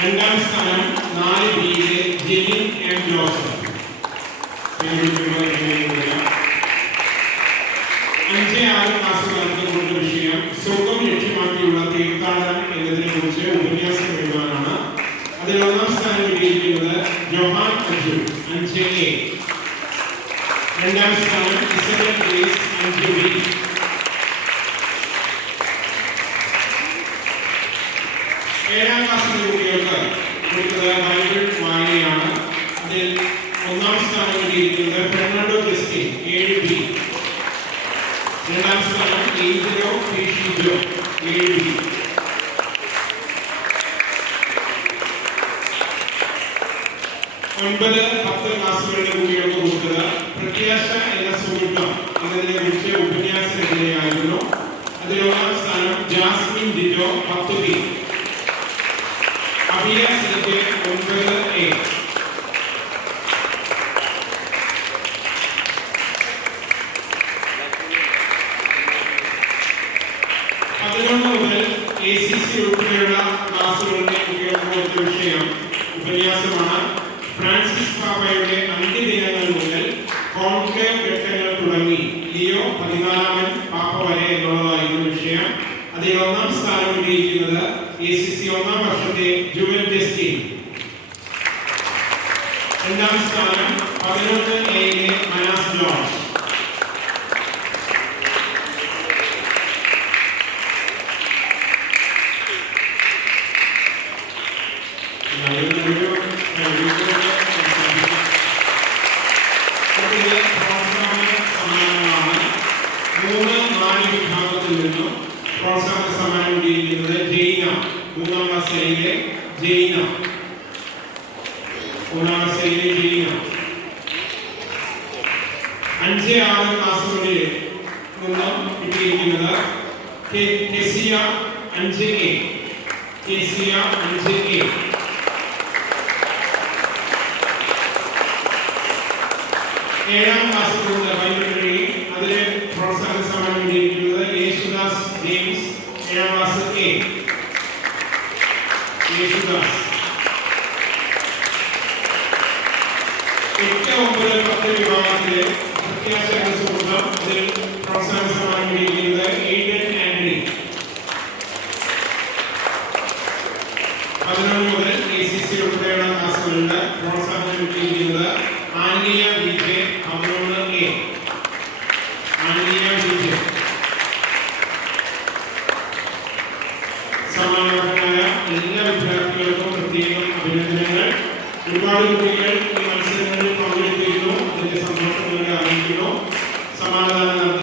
രണ്ടാം സ്ഥാനം നാല് ബിയിലെ ജെലിൻ എം ജോസഫ്. അഞ്ച് ആറ് ക്ലാസ്സുകാർക്ക് കൊടുത്ത വിഷയം സ്വർഗം ലക്ഷ്യമാക്കിയുള്ള തീർത്ഥാടനം എന്നതിനെ കുറിച്ച് ഉപന്യാസം എഴുതാനാണ്. അതിൽ ഒന്നാം സ്ഥാനം വിജയിക്കുന്നത് ജോഹാൻ അജു അഞ്ച് രണ്ടാം സ്ഥാനം ഇസബൽ ഗ്രേസ് അഞ്ച് ബി ഏഴാം ക്ലാസ്സിലെ കുട്ടികൾക്ക് കൊടുത്തത് ബൈബിൾ വായനയാണ്. അതിൽ ഒന്നാം സ്ഥാനം കിട്ടിയിരിക്കുന്നത് ഫെർണാണ്ടോ ക്രിസ്റ്റിൻ ഏഴ് ബി. രണ്ടാം സ്ഥാനം ഏഞ്ചലോ ഫിഷിജോ ഏഴ് ബി. ഒൻപത് പത്ത് ക്ലാസ്സുകളിലെ കുട്ടികൾക്ക് കൊടുത്തത് പ്രത്യാശ എന്ന സുഹൃത്തം എന്നതിനെ കുറിച്ച് ഉപന്യാസ രചനയായിരുന്നു അതിൽ ഒന്നാം സ്ഥാനം ജാസ്മിൻ ഡിജോ പത്ത് ബി അഭിയ സിക്ക് ഒൻപത് എ പതിനൊന്ന് മുതൽ എ സി സി ഉൾപ്പെടെയുള്ള ക്ലാസ്സുകളിലെ കുട്ടികൾക്ക് കൊടുത്ത വിഷയം ഉപന്യാസമാണ് ഫ്രാൻസിസ് പാപ്പയുടെ അന്ത്യദിനങ്ങൾ മുതൽ കോൺക്ലേവ് ഘട്ടങ്ങൾ തുടങ്ങി. ലിയോ പതിനാലാമൻ പാപ്പ വരെ എന്നുള്ളതായിരുന്നു വിഷയം. അതിൽ ഒന്നാം സ്ഥാനം കിട്ടിയിരിക്കുന്നത് എ സി സി ഒന്നാം വർഷത്തെ ജുവൽ ജസ്റ്റിൻ രണ്ടാം സ്ഥാനം പതിനൊന്ന് എയിലെ മനാസ് ജോർജ് മൂന്ന് നാല് വിഭാഗത്തിൽ നിന്നും പ്രോത്സാഹന സമ്മാനം കിട്ടിയിരിക്കുന്നത് ജൈന മൂന്നാം ക്ലാസ്സിലെ ജൈന ക്ലാസ്സിലെ ജൈന അഞ്ച് ആറ് ക്ലാസ്സുകളിൽ നിന്നും കിട്ടിയിരിക്കുന്നത്. കെസിയ അഞ്ച് എ കെസിയ അഞ്ച് എ ഏഴാം ക്ലാസ്സിലുള്ള ബൈബിളിൽ അതിലെ പ്രോത്സാഹന സമ്മാനം കിട്ടിയിരിക്കുന്നത് യേശുദാസ് ജെയിംസ് ഏഴാം ക്ലാസ് എ യേശുദാസ് എട്ട് ഒമ്പത് പത്ത് വിഭാഗത്തിലെ പ്രത്യാശ സുഹൃത്തം അതിൽ പ്രോത്സാഹന സമ്മാനം കിട്ടിയിരിക്കുന്നത് എയ്ഡൻ ആന്റണി പതിനൊന്ന് മുതൽ എ സി സി ഉൾപ്പെടെയുള്ള ക്ലാസ്സുകളുടെ പ്രോത്സാഹനം കിട്ടിയിരിക്കുന്നത് ആന്റിയ വി ജെ പതിനൊന്ന് എ ആന്റിയ വി ജെ സമാനമായ എല്ലാ വിദ്യാർത്ഥികൾക്കും പ്രത്യേകം അഭിനന്ദനങ്ങൾ. ഒരുപാട് കുട്ടികൾ ഈ മത്സരങ്ങളിൽ പങ്കെടുത്തിരുന്നു. അതിന്റെ സന്തോഷം അറിയിക്കുന്നു. സമാധാനം